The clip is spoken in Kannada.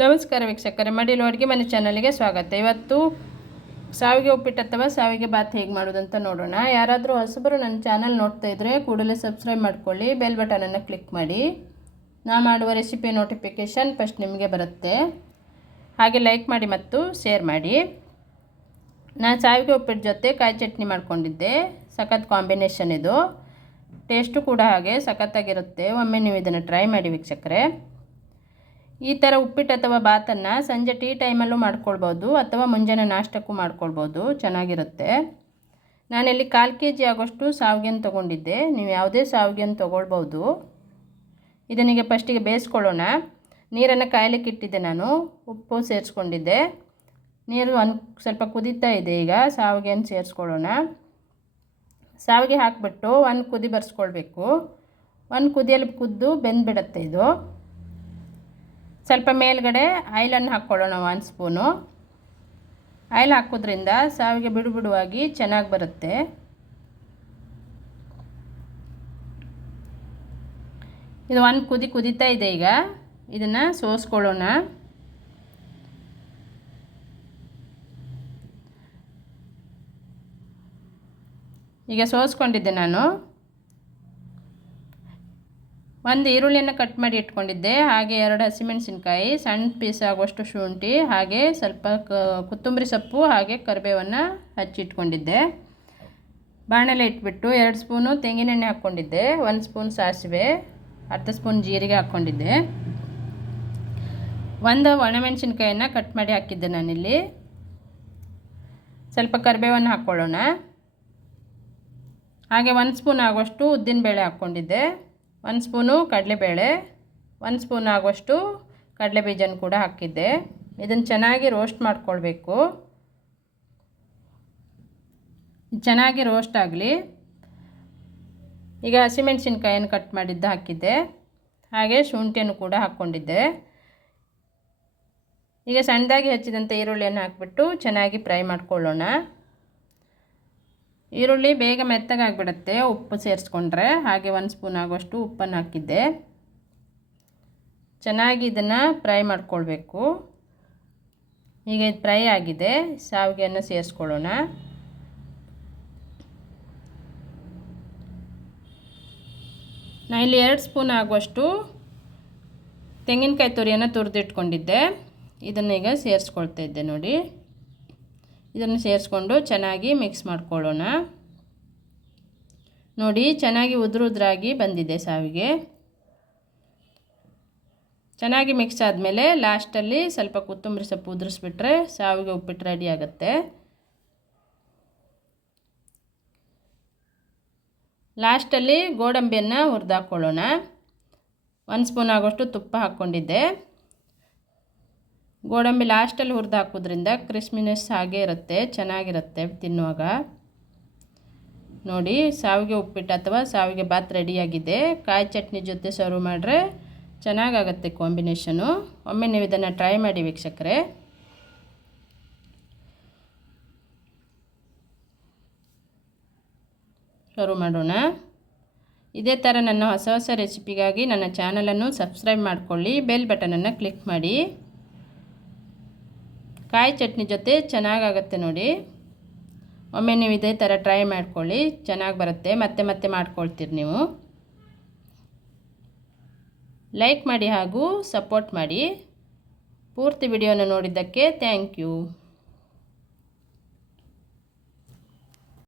ನಮಸ್ಕಾರ ವೀಕ್ಷಕರೇ, ಮಡಿಲು ಅಡುಗೆ ಮನೆ ಚಾನಲ್ಗೆ ಸ್ವಾಗತ. ಇವತ್ತು ಸಾವಿಗೆ ಉಪ್ಪಿಟ್ಟು ಅಥವಾ ಸಾವಿಗೆ ಬಾತ್ ಹೇಗೆ ಮಾಡೋದಂತ ನೋಡೋಣ. ಯಾರಾದರೂ ಹೊಸಬರು ನನ್ನ ಚಾನಲ್ ನೋಡ್ತಾ ಇದ್ದರೆ ಕೂಡಲೇ ಸಬ್ಸ್ಕ್ರೈಬ್ ಮಾಡ್ಕೊಳ್ಳಿ ಬೆಲ್ ಬಟನನ್ನು ಕ್ಲಿಕ್ ಮಾಡಿ. ನಾ ಮಾಡುವ ರೆಸಿಪಿ ನೋಟಿಫಿಕೇಷನ್ ಫಸ್ಟ್ ನಿಮಗೆ ಬರುತ್ತೆ. ಹಾಗೆ ಲೈಕ್ ಮಾಡಿ ಮತ್ತು ಶೇರ್ ಮಾಡಿ. ನಾನು ಸಾವಿಗೆ ಉಪ್ಪಿಟ್ಟು ಜೊತೆ ಕಾಯಿ ಚಟ್ನಿ ಮಾಡ್ಕೊಂಡಿದ್ದೆ. ಸಖತ್ ಕಾಂಬಿನೇಷನ್ ಇದು. ಟೇಸ್ಟು ಕೂಡ ಹಾಗೆ ಸಖತ್ತಾಗಿರುತ್ತೆ. ಒಮ್ಮೆ ನೀವು ಇದನ್ನು ಟ್ರೈ ಮಾಡಿ ವೀಕ್ಷಕರೇ. ಈ ಥರ ಉಪ್ಪಿಟ್ಟು ಅಥವಾ ಬಾತನ್ನು ಸಂಜೆ ಟೀ ಟೈಮಲ್ಲೂ ಮಾಡ್ಕೊಳ್ಬೋದು ಅಥವಾ ಮುಂಜಾನೆ ನಾಷ್ಟಕ್ಕೂ ಮಾಡ್ಕೊಳ್ಬೋದು. ಚೆನ್ನಾಗಿರುತ್ತೆ. ನಾನಿಲ್ಲಿ ಕಾಲು ಕೆ ಜಿ ಆಗೋಷ್ಟು ಸಾವಿಗೆನ ತೊಗೊಂಡಿದ್ದೆ. ನೀವು ಯಾವುದೇ ಸಾವಿಗೆಯನ್ನು ತೊಗೊಳ್ಬೋದು. ಇದನ್ನೀಗ ಫಸ್ಟಿಗೆ ಬೇಯಿಸ್ಕೊಳ್ಳೋಣ. ನೀರನ್ನು ಕಾಯಲಿಕ್ಕೆ ಇಟ್ಟಿದ್ದೆ ನಾನು. ಉಪ್ಪು ಸೇರಿಸ್ಕೊಂಡಿದ್ದೆ. ನೀರು ಒಂದು ಸ್ವಲ್ಪ ಕುದೀತಾ ಇದೆ ಈಗ. ಸಾವಿಗೆಯನ್ನು ಸೇರಿಸ್ಕೊಳ್ಳೋಣ. ಸಾವಿಗೆ ಹಾಕಿಬಿಟ್ಟು ಒಂದು ಕುದಿ ಬರ್ಸ್ಕೊಳ್ಬೇಕು. ಒಂದು ಕುದಿಯಲ್ಲಿ ಕುದ್ದು ಬೆಂದ್ಬಿಡತ್ತೆ ಇದು. ಸ್ವಲ್ಪ ಮೇಲ್ಗಡೆ ಆಯಿಲನ್ನು ಹಾಕ್ಕೊಳ್ಳೋಣ ಒಂದು ಸ್ಪೂನು ಆಯಿಲ್ ಹಾಕೋದ್ರಿಂದ ಸಾವಿಗೆ ಬಿಡು ಬಿಡುವಾಗಿ ಚೆನ್ನಾಗಿ ಬರುತ್ತೆ. ಇದು ಒಂದು ಕುದಿ ಕುದೀತಾ ಇದೆ ಈಗ. ಇದನ್ನು ಸೋಸ್ಕೊಳ್ಳೋಣ. ಈಗ ಸೋಸ್ಕೊಂಡಿದ್ದೆ ನಾನು. ಒಂದು ಈರುಳ್ಳಿಯನ್ನು ಕಟ್ ಮಾಡಿ ಇಟ್ಕೊಂಡಿದ್ದೆ, ಹಾಗೆ ಎರಡು ಹಸಿಮೆಣಸಿನ್ಕಾಯಿ, ಸಣ್ಣ ಪೀಸ್ ಆಗುವಷ್ಟು ಶುಂಠಿ, ಹಾಗೆ ಸ್ವಲ್ಪ ಕೊತ್ತಂಬರಿ ಸೊಪ್ಪು, ಹಾಗೆ ಕರಿಬೇವನ್ನು ಹಚ್ಚಿಟ್ಕೊಂಡಿದ್ದೆ ಬಾಣಲೆ ಇಟ್ಬಿಟ್ಟು ಎರಡು ಸ್ಪೂನು ತೆಂಗಿನೆಣ್ಣೆ ಹಾಕ್ಕೊಂಡಿದ್ದೆ, ಒಂದು ಸ್ಪೂನ್ ಸಾಸಿವೆ, ಅರ್ಧ ಸ್ಪೂನ್ ಜೀರಿಗೆ ಹಾಕ್ಕೊಂಡಿದ್ದೆ. ಒಂದು ಒಣಮೆಣಸಿನ್ಕಾಯನ್ನು ಕಟ್ ಮಾಡಿ ಹಾಕಿದ್ದೆ ನಾನಿಲ್ಲಿ. ಸ್ವಲ್ಪ ಕರಿಬೇವನ್ನು ಹಾಕ್ಕೊಳ್ಳೋಣ. ಹಾಗೆ ಒಂದು ಸ್ಪೂನ್ ಆಗುವಷ್ಟು ಉದ್ದಿನಬೇಳೆ ಹಾಕ್ಕೊಂಡಿದ್ದೆ. ಒಂದು ಸ್ಪೂನು ಕಡಲೆಬೇಳೆ ಒಂದು ಸ್ಪೂನ್ ಆಗುವಷ್ಟು ಕಡಲೆ ಬೀಜನ ಕೂಡ ಹಾಕಿದ್ದೆ. ಇದನ್ನು ಚೆನ್ನಾಗಿ ರೋಸ್ಟ್ ಮಾಡ್ಕೊಳ್ಬೇಕು. ಚೆನ್ನಾಗಿ ರೋಸ್ಟ್ ಆಗಲಿ. ಈಗ ಹಸಿಮೆಣಸಿನ್ಕಾಯನ್ನು ಕಟ್ ಮಾಡಿದ್ದು ಹಾಕಿದ್ದೆ. ಹಾಗೆ ಶುಂಠಿಯನ್ನು ಕೂಡ ಹಾಕ್ಕೊಂಡಿದ್ದೆ. ಈಗ ಸಣ್ಣದಾಗಿ ಹೆಚ್ಚಿದಂಥ ಈರುಳ್ಳಿಯನ್ನು ಹಾಕಿಬಿಟ್ಟು ಚೆನ್ನಾಗಿ ಫ್ರೈ ಮಾಡ್ಕೊಳ್ಳೋಣ. ಈರುಳ್ಳಿ ಬೇಗ ಮೆತ್ತಗಾಗ್ಬಿಡುತ್ತೆ, ಉಪ್ಪು ಸೇರಿಸ್ಕೊಂಡ್ರೆ. ಹಾಗೆ ಒಂದು ಸ್ಪೂನ್ ಆಗುವಷ್ಟು ಉಪ್ಪನ್ನು ಹಾಕಿದ್ದೆ. ಚೆನ್ನಾಗಿ ಇದನ್ನು ಫ್ರೈ ಮಾಡ್ಕೊಳ್ಬೇಕು. ಈಗ ಇದು ಫ್ರೈ ಆಗಿದೆ ಶಾವಿಗೆಯನ್ನು ಸೇರಿಸ್ಕೊಳ್ಳೋಣ. ನಾನು ಇಲ್ಲಿ ಎರಡು ಸ್ಪೂನ್ ಆಗುವಷ್ಟು ತೆಂಗಿನಕಾಯಿ ತುರಿಯನ್ನು ತುರಿದಿಟ್ಕೊಂಡಿದ್ದೆ. ಇದನ್ನು ಈಗ ಸೇರಿಸ್ಕೊಳ್ತಾ ಇದ್ದೆ ನೋಡಿ. ಇದನ್ನು ಸೇರಿಸ್ಕೊಂಡು ಚೆನ್ನಾಗಿ ಮಿಕ್ಸ್ ಮಾಡ್ಕೊಳ್ಳೋಣ. ನೋಡಿ, ಚೆನ್ನಾಗಿ ಉದುರುದ್ರಾಗಿ ಬಂದಿದೆ ಸಾವಿಗೆ. ಚೆನ್ನಾಗಿ ಮಿಕ್ಸ್ ಆದಮೇಲೆ ಲಾಸ್ಟಲ್ಲಿ ಸ್ವಲ್ಪ ಕೊತ್ತಂಬರಿ ಸೊಪ್ಪು ಉದುರಿಸ್ಬಿಟ್ರೆ ಸಾವಿಗೆ ಉಪ್ಪಿಟ್ಟು ರೆಡಿ ಆಗುತ್ತೆ. ಲಾಸ್ಟಲ್ಲಿ ಗೋಡಂಬಿಯನ್ನು ಹುರಿದಾಕೊಳ್ಳೋಣ. ಒಂದು ಸ್ಪೂನ್ ಆಗೋಷ್ಟು ತುಪ್ಪ ಹಾಕ್ಕೊಂಡಿದ್ದೆ. ಗೋಡಂಬಿ ಲಾಸ್ಟಲ್ಲಿ ಹುರಿದು ಹಾಕೋದ್ರಿಂದ ಕ್ರಿಸ್ಮಿನೆಸ್ ಹಾಗೇ ಇರುತ್ತೆ, ಚೆನ್ನಾಗಿರುತ್ತೆ ತಿನ್ನುವಾಗ. ನೋಡಿ, ಸಾವಿಗೆ ಉಪ್ಪಿಟ್ಟು ಅಥವಾ ಸಾವಿಗೆ ಬಾತ್ ರೆಡಿಯಾಗಿದೆ. ಕಾಯಿ ಚಟ್ನಿ ಜೊತೆ ಸರ್ವ್ ಮಾಡಿದ್ರೆ ಚೆನ್ನಾಗಾಗತ್ತೆ ಕಾಂಬಿನೇಷನು. ಒಮ್ಮೆ ನೀವು ಇದನ್ನು ಟ್ರೈ ಮಾಡಿ ವೀಕ್ಷಕರೇ. ಸರ್ವ್ ಮಾಡೋಣ. ಇದೇ ಥರ ನನ್ನ ಹೊಸ ಹೊಸ ರೆಸಿಪಿಗಾಗಿ ನನ್ನ ಚಾನಲನ್ನು ಸಬ್ಸ್ಕ್ರೈಬ್ ಮಾಡಿಕೊಳ್ಳಿ, ಬೆಲ್ ಬಟನನ್ನು ಕ್ಲಿಕ್ ಮಾಡಿ. ಕಾಯಿ ಚಟ್ನಿ ಜೊತೆ ಚೆನ್ನಾಗಾಗತ್ತೆ ನೋಡಿ. ಒಮ್ಮೆ ನೀವು ಇದೇ ಥರ ಟ್ರೈ ಮಾಡ್ಕೊಳ್ಳಿ, ಚೆನ್ನಾಗಿ ಬರುತ್ತೆ. ಮತ್ತೆ ಮತ್ತೆ ಮಾಡ್ಕೊಳ್ತೀರಿ ನೀವು. ಲೈಕ್ ಮಾಡಿ ಹಾಗೂ ಸಪೋರ್ಟ್ ಮಾಡಿ. ಪೂರ್ತಿ ವಿಡಿಯೋನ ನೋಡಿದ್ದಕ್ಕೆ ಥ್ಯಾಂಕ್ ಯು